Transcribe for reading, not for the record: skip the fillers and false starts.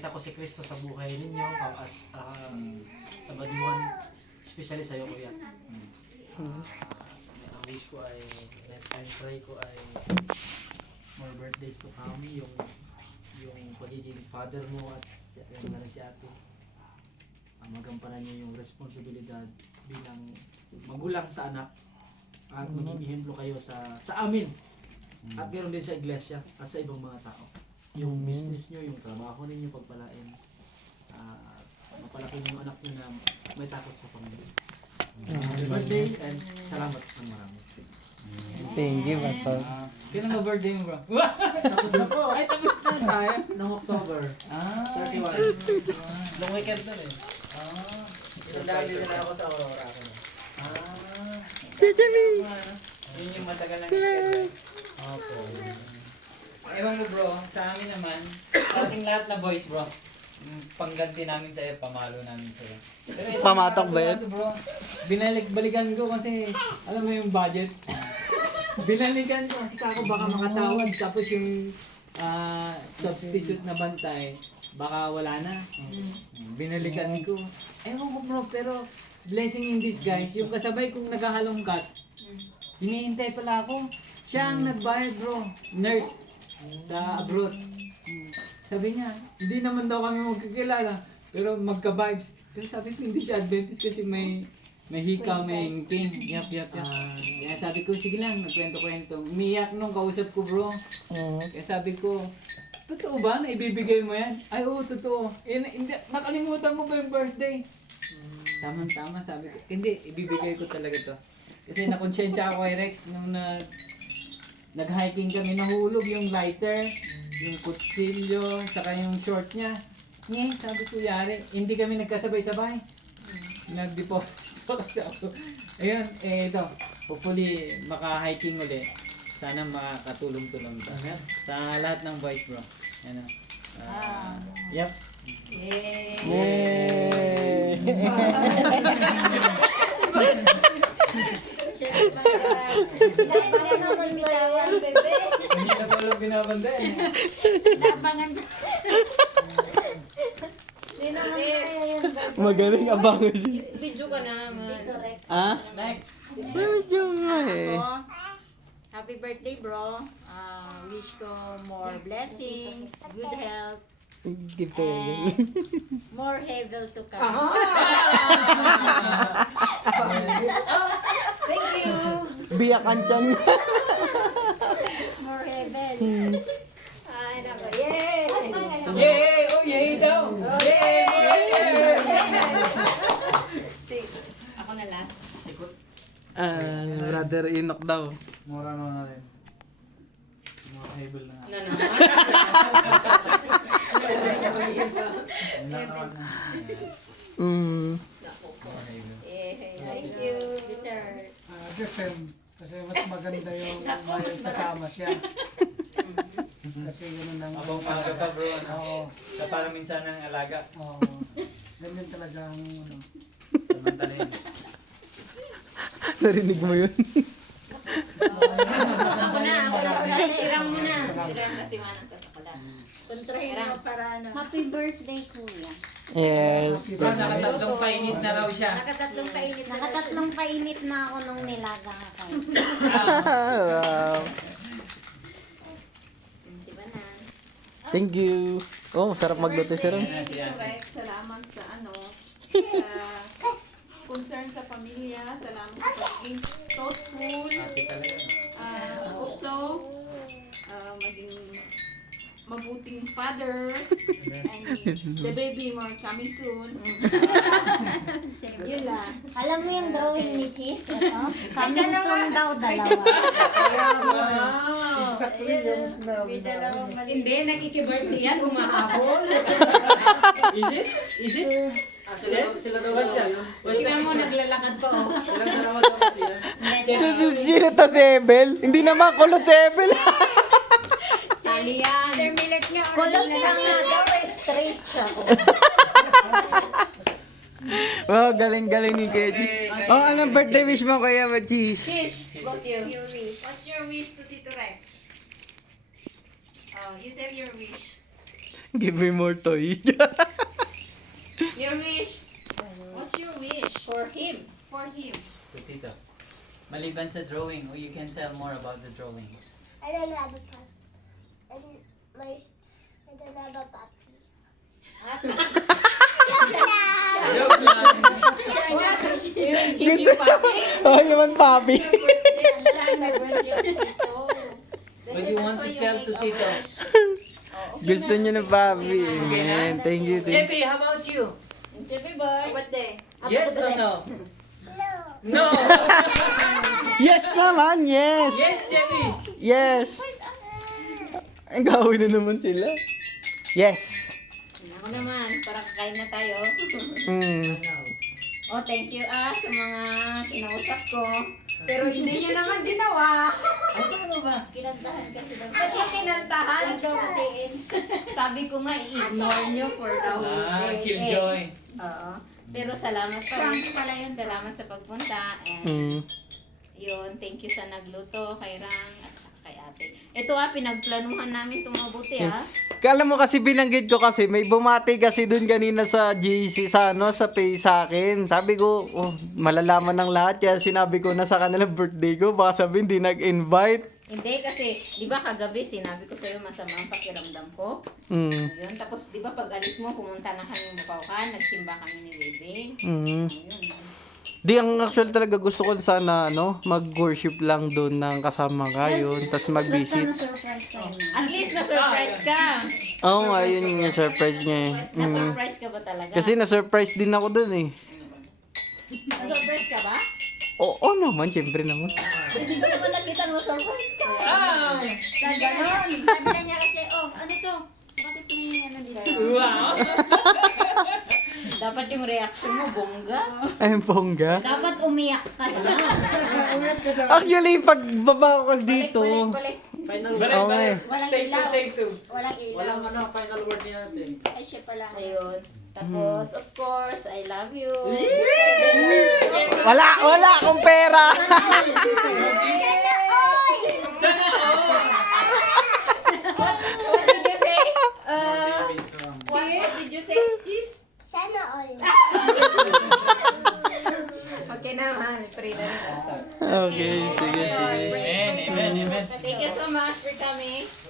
makita ko si Kristo sa buhay ninyo, as sa baduhan, especially sa'yo, kuya. Ang wish ko ay, ang try ko ay more birthdays to come, yung pagiging father mo at yung na rin si ate. Magampanan niyo yung responsibilidad bilang magulang sa anak at maging ehemplo kayo sa amin at meron din sa iglesia at sa ibang mga tao. Yung business nyo, yung trabaho ninyo, pagpalain. Mapalaki yung anak nyo na may takot sa Panginoon. Happy birthday and salamat ng marami. Thank you, Pastor. Kailan na birthday mo, bro? Tapos na po. Ay, tapos na, sayang. Noong October 31. Long weekend na rin. Sinadali na ako sa Aurora. Yun yung matagal na schedule. Opo. Ewan mo, bro, sa amin naman, sa ating lahat na boys, bro, pangganti namin sa'yo, pamalo namin sa'yo. Pero ito, Pamatok ba yun? bro, binalik-balikan ko kasi, alam mo yung budget. Binalikan ko kasi kako baka makatawad, tapos yung substitute na bantay, baka wala na. Binalikan ko. Ewan ko, bro, pero blessing in disguise, yung kasabay kong naghahalongkat, hinihintay pala ako. Siya ang nagbayad, bro, nurse sa abroad. Sabi niya, hindi naman daw kami magkakilala, pero magka-vibes. Pero sabi ko, hindi siya Adventist kasi may hikaw, may king. Yap. Kaya sabi ko, sige lang, nagkwento-kwento. Umiyak nung kausap ko, bro. Kaya sabi ko, totoo ba na ibibigay mo yan? Ay, oo, totoo. Hindi, nakalimutan mo ba yung birthday? Tama-tama, sabi ko. Hindi, ibibigay ko talaga to. Kasi nakonsensya ako kay Rex nung nag-hiking kami, nahulog yung lighter, yung kutsilyo, saka yung short niya. Ngayon, sabi ko, yari, hindi kami nagkasabay-sabay. Nag-deposit kasi ako. Ayun, ito, hopefully, maka-hiking ulit. Sana makakatulong-tulong to. Sa lahat ng boys, bro. Ano? Yep. Yay! Hindi naman bayan, bebe. Hindi na pala binabanda eh. Labangan. Hindi naman bayan. Magaling abangan siya. Video ka naman. Dito, Rex. Ah? Next! Medyo nga eh. Ako, happy birthday, bro. Wish ko more blessings, good health, Gift ko yun. and more heaven to come. Thank you. Biyakan tiyan. More heaven. Ay, nako. Yay! Yay! Oh, yay daw! Yay! Ako na lang. Sikot. Brother Enoch daw. Mura na rin. Mga table na nga. Thank you. Bitter. Decem, kasi mas maganda yung may kasama siya. Kasi gano'n ang... Abang pangga ka, bro. Ano? Oo. Sa parang minsan ng alaga. Oo. Ganyan talaga ang ano. Samantalin. Narinig mo yun? Ako na. Siram mo na. Siram kasi manang kasakala. Kontrahin mo para ano. Happy birthday, kuya. Yes. Bro, nakatatlong painit na raw siya. Nakatatlong painit na. Nakatatlong painit na ako nung nilaga ako. Wow. Di ba na? Thank you. Oh, sarap magluto si Ron. Ayan, siya. Salamat sa sa concern sa pamilya, salamat sa pagiging thoughtful, Happy talaga. also maging mabuting father, and the baby more coming soon. Yun lang. Alam mo yung drawing ni Cheese? Ito? Coming soon daw, dalawa. Exactly yung sinabi na. Hindi, nakikibirthday yan. Humahabol. Is it? Sila daw ba siya? Tingnan mo, naglalakad pa oh. Silang dalawa daw ba siya? Sino to si Ebel? Hindi naman kulot si Ebel. Sali yan. Kulot lang nga daw, straight siya. Wow, galing-galing ni Kuya Cheese. Oh, anong birthday wish mo Kuya Cheese? Shit, got you. What's your wish to Tito Rex? Oh, you tell your wish. Give me more toy. Your wish. What's your wish? For him. For him. To Tito. Maliban sa drawing, or you can tell more about the drawing. I don't have a puppy. I don't have a puppy. Joke lang. Give you puppy. Oh, naman papi. What do you want to tell to Tito? Gusto niya ng papi. Man, thank you. JP, how about you? Happy boy. Birthday. Yes or no? No. No! Yes naman, yes. Yes, JP! Yes. Ang gawin na naman sila. Yes. Ako naman, para kakain na tayo. Mm. Oh, thank you sa mga kinausap ko. Pero hindi niya naman ginawa. Ay, paano ba? Kinantahan kasi daw. Ba't niya kinantahan? Sabi ko nga, i-ignore nyo for the whole day. Killjoy. Oo. Pero salamat pa rin pala yun. Salamat sa pagpunta. And Mm. yun, thank you sa nagluto kay Rang at saka kay ate. Ito pinagplanuhan namin itong mabuti Kala mo kasi binanggit ko kasi may bumati kasi dun kanina sa GC sa page sa akin. Sabi ko, oh, malalaman ng lahat kaya sinabi ko na sa kanilang birthday ko baka sabihin di nag-invite. Hindi kasi, di ba kagabi sinabi ko sa'yo masama ang pakiramdam ko. Mm. Ayun, tapos di ba pag alis mo, pumunta na kami Bukawkan, nagsimba kami ni Bebe. Mm. Ayun. Di ang actual talaga gusto ko sana mag-worship lang doon ng kasama kayo tapos mag-visit. Surprise tayo. At least na-surprise ka. Oo, nga, yun yung surprise niya eh. Mm. Na-surprise ka ba talaga? Kasi na-surprise din ako doon eh. Na-surprise ka ba? Oo naman, syempre naman. Hindi ko naman nakita na surprise ka. Ah! Sa ganon. Sabi na niya kasi, ano to? Bakit may ano dito? Wow! Dapat yung reaction mo, bongga. Ay, bongga. Dapat umiyak ka na. Actually, pag baba ko dito, Balik. Final Balik, word. Okay. balik. Walang Take two, ilaw. take two. Walang ilaw. Walang final word ni ate. Ay, siya pala. Ayun. Tapos, of course, I love you. wala akong pera. Sana all! What did you say? What did you say? Cheese? Sana all. Okay naman. Free na rin. Okay, sige.